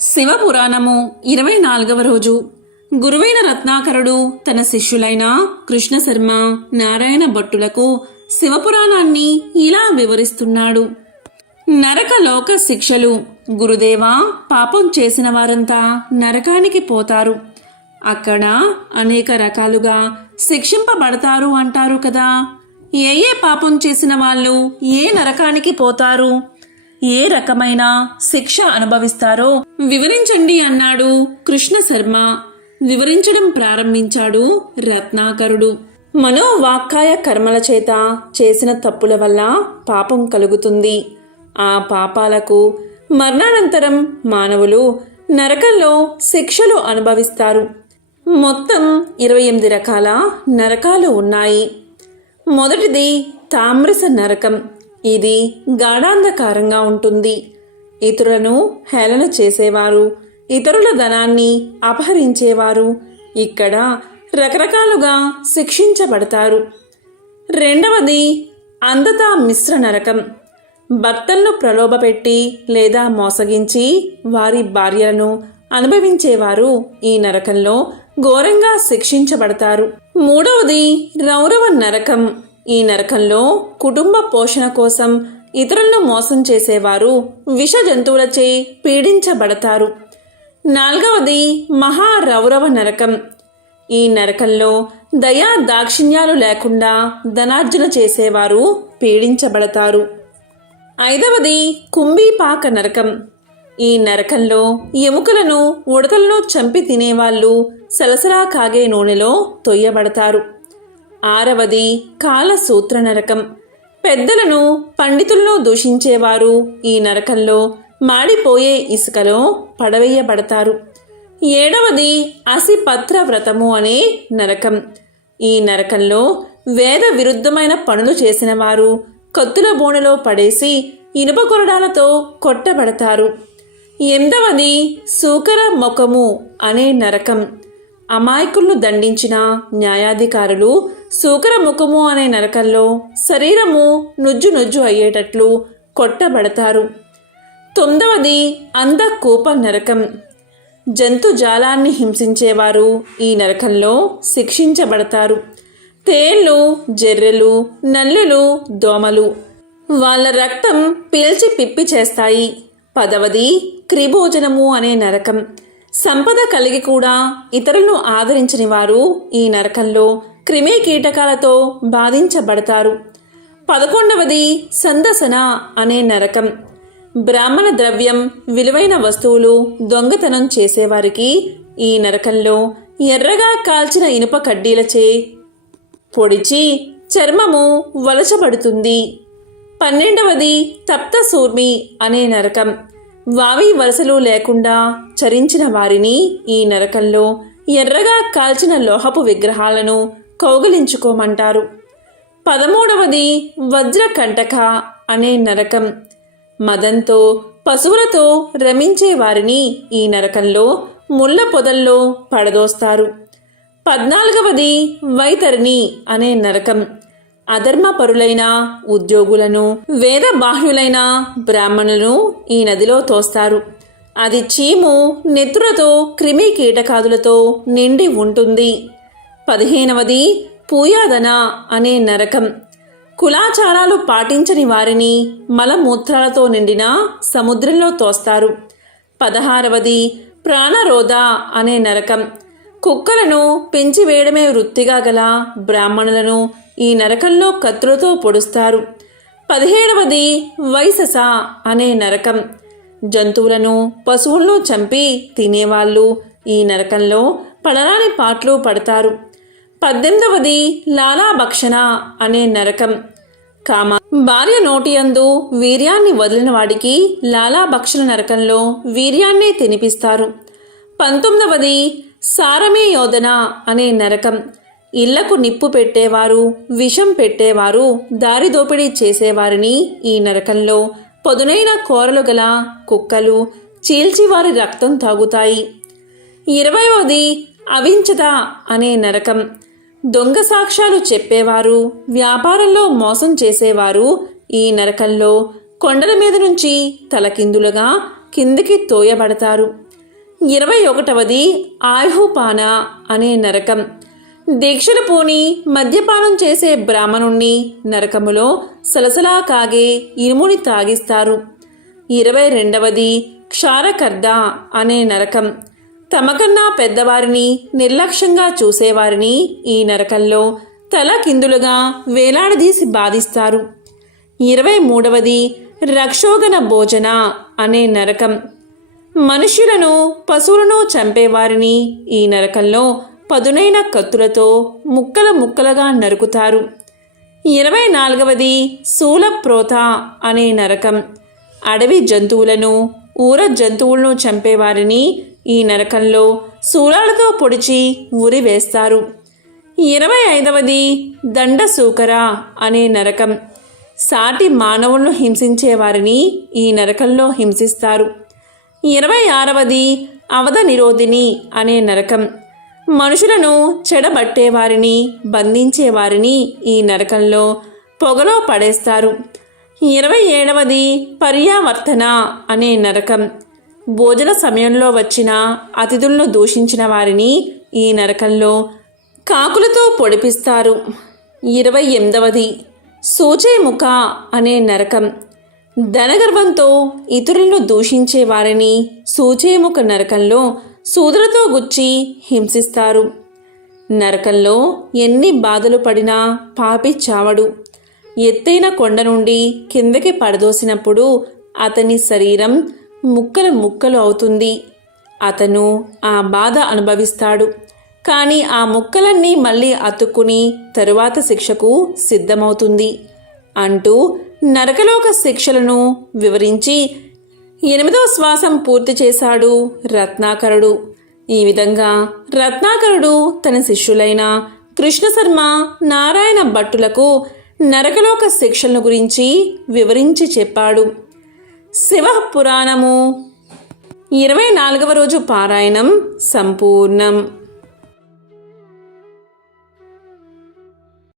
శివపురాణము ఇరవై నాలుగవ రోజు. గురువైన రత్నాకరుడు తన శిష్యులైన కృష్ణశర్మ నారాయణ భట్టులకు శివపురాణాన్ని ఇలా వివరిస్తున్నాడు. నరక లోక శిక్షలు గురుదేవా పాపం చేసిన వారంతా నరకానికి పోతారు. అక్కడ అనేక రకాలుగా శిక్షింపబడతారు అంటారు కదా. ఏ ఏ పాపం చేసిన వాళ్ళు ఏ నరకానికి పోతారు? ఏ రకమైన శిక్ష అనుభవిస్తారో వివరించండి అన్నాడు కృష్ణ శర్మ వివరించడం ప్రారంభించాడు రత్నాకరుడు. మనోవాక్కాయ కర్మల చేత చేసిన తప్పుల వల్ల పాపం కలుగుతుంది. ఆ పాపాలకు మరణానంతరం మానవులు నరకంలో శిక్షలు అనుభవిస్తారు. మొత్తం ఇరవై ఎనిమిది రకాల నరకాలు ఉన్నాయి. మొదటిది తామ్రస నరకం. ఇది గాఢాంధకారంగా ఉంటుంది. ఇతరులను హేళన చేసేవారు ఇతరుల ధనాన్ని అపహరించేవారు ఇక్కడ రకరకాలుగా శిక్షించబడతారు. రెండవది అందతా మిశ్ర నరకం. భర్తలను ప్రలోభపెట్టి లేదా మోసగించి వారి భార్యలను అనుభవించేవారు ఈ నరకంలో ఘోరంగా శిక్షించబడతారు. మూడవది రౌరవ నరకం. ఈ నరకంలో కుటుంబ పోషణ కోసం ఇతరులను మోసం చేసేవారు విష జంతువులచే పీడించబడతారు. నాలుగవది మహారౌరవ నరకం. ఈ నరకంలో దయా దాక్షిణ్యాలు లేకుండా ధనార్జన చేసేవారు పీడించబడతారు. ఐదవది కుంభీపాక నరకం. ఈ నరకంలో ఎముకలను ఉడతలను చంపి తినేవాళ్ళు సలసలా కాగే నూనెలో తొయ్యబడతారు. ఆరవది కాలసూత్ర నరకం పెద్దలను పండితులను దూషించేవారు ఈ నరకంలో మాడిపోయే ఇసుకలో పడవేయబడతారు. ఏడవది అసిపత్ర వ్రతము అనే నరకం. ఈ నరకంలో వేద విరుద్ధమైన పనులు చేసిన వారు కత్తుల బోనలో పడేసి ఇనుప కొరడాలతో కొట్టబడతారు. ఎనిమిదవది సూకర ముఖము అనే నరకం. అమాయకులను దండించిన న్యాయాధికారులు సూకర ముఖము అనే నరకంలో శరీరము నుజ్జు నుజ్జు అయ్యేటట్లు కొట్టబడతారు. తొమ్మిదవది అంధకూప నరకం. జంతు జాలాన్ని హింసించేవారు ఈ నరకంలో శిక్షించబడతారు. తేళ్ళు జర్రెలు నల్లులు దోమలు. వాళ్ళ రక్తం పీల్చి పిప్పి చేస్తాయి. పదవది క్రిభోజనము అనే నరకం. సంపద కలిగి కూడా ఇతరులను ఆదరించని వారు ఈ నరకంలో క్రిమి కీటకాలతో బాధించబడతారు. పదకొండవది సందసన అనే నరకం. బ్రాహ్మణ ద్రవ్యం విలువైన వస్తువులు దొంగతనం చేసేవారికి ఈ నరకంలో ఎర్రగా కాల్చిన ఇనుప కడ్డీలచే పొడిచి చర్మము వలచబడుతుంది. పన్నెండవది తప్త సూర్మి అనే నరకం. వావి వలసలు లేకుండా చరించిన వారిని ఈ నరకంలో ఎర్రగా కాల్చిన లోహపు విగ్రహాలను కౌగలించుకోమంటారు. పదమూడవది వజ్రకంటక అనే నరకం. మదంతో పశువులతో రమించే వారిని ఈ నరకంలో ముళ్ళ పొదల్లో పడదోస్తారు. పద్నాలుగవది వైతరిణి అనే నరకం. అధర్మపరులైన ఉద్యోగులను వేద బాహ్యులైన బ్రాహ్మణులను ఈ నదిలో తోస్తారు. అది చీము నెత్తులతో క్రిమి కీటకాదులతో నిండి ఉంటుంది. పదిహేనవది పూయాదన అనే నరకం. కులాచారాలు పాటించని వారిని మలమూత్రాలతో నిండిన సముద్రంలో తోస్తారు. పదహారవది ప్రాణరోధ అనే నరకం. కుక్కలను పెంచివేయడమే వృత్తిగా గల బ్రాహ్మణులను ఈ నరకంలో కత్తులతో పొడుస్తారు. పదిహేడవది వైసస అనే నరకం. జంతువులను పశువులను చంపి తినేవాళ్ళు ఈ నరకంలో పడరాని పాటలు పడతారు. పద్దెనిమిదవది లాలాభక్షణ అనే నరకం. కామ భార్య నోటియందు వీర్యాన్ని వదిలిన వాడికి లాలాభక్షణ నరకంలో వీర్యాన్నే తినిపిస్తారు. పంతొమ్మిదవది సారమే యోధన అనే నరకం. ఇళ్ళకు నిప్పు పెట్టేవారు విషం పెట్టేవారు దారి దోపిడీ చేసేవారిని ఈ నరకంలో పొదునైన కూరలు గల కుక్కలు చీల్చి వారి రక్తం తాగుతాయి. ఇరవైవది అవించద అనే నరకం. దొంగ సాక్ష్యాలు చెప్పేవారు వ్యాపారంలో మోసం చేసేవారు ఈ నరకంలో కొండల మీద నుంచి తలకిందులుగా కిందికి తోయబడతారు. ఇరవై ఒకటవది ఆయుహుపాన అనే నరకం. దీక్షలు పూని మద్యపానం చేసే బ్రాహ్మణుణ్ణి నరకములో సలసలా కాగే ఇనుముని తాగిస్తారు. ఇరవై రెండవది క్షారకర్ద అనే నరకం. తమకన్నా పెద్దవారిని నిర్లక్ష్యంగా చూసేవారిని ఈ నరకంలో తల కిందులుగా వేలాడదీసి బాధిస్తారు. ఇరవై మూడవది రక్షోగణ భోజన అనే నరకం. మనుష్యులను పశువులను చంపేవారిని ఈ నరకంలో పదునైన కత్తులతో ముక్కల ముక్కలుగా నరుకుతారు. ఇరవై నాలుగవది శూలప్రోత అనే నరకం. అడవి జంతువులను ఊర జంతువులను చంపేవారిని ఈ నరకంలో శూలాలతో పొడిచి ఉరి వేస్తారు. ఇరవై ఐదవది దండసూకర అనే నరకం. సాటి మానవులను హింసించే వారిని ఈ నరకంలో హింసిస్తారు. ఇరవై ఆరవది అవధ నిరోధిని అనే నరకం. మనుషులను చెడబట్టేవారిని బంధించేవారిని ఈ నరకంలో పొగలో పడేస్తారు. ఇరవై ఏడవది పర్యావర్తన అనే నరకం. భోజన సమయంలో వచ్చిన అతిథులను దూషించిన వారిని ఈ నరకంలో కాకులతో పొడిపిస్తారు. ఇరవై ఎనిమిదవది సూచేముఖ అనే నరకం. ధనగర్వంతో ఇతరులను దూషించే వారిని సూచేముఖ నరకంలో సూదులతో గుచ్చి హింసిస్తారు. నరకంలో ఎన్ని బాధలు పడినా పాపి చావడు. ఎత్తైన కొండ నుండి కిందకి పడదోసినప్పుడు అతని శరీరం ముక్కలు ముక్కలు అవుతుంది. అతను ఆ బాధ అనుభవిస్తాడు. కానీ ఆ ముక్కలన్నీ మళ్ళీ అతుక్కుని తరువాత శిక్షకు సిద్ధమవుతుంది. అంటూ నరకలోక శిక్షలను వివరించి ఎనిమిదవ శ్వాసం పూర్తి చేశాడు రత్నాకరుడు. ఈ విధంగా రత్నాకరుడు తన శిష్యులైన కృష్ణశర్మ నారాయణ భట్టులకు నరకలోక శిక్షలను గురించి వివరించి చెప్పాడు. శివపురాణము. ఇరవై నాలుగవ రోజు పారాయణం సంపూర్ణం.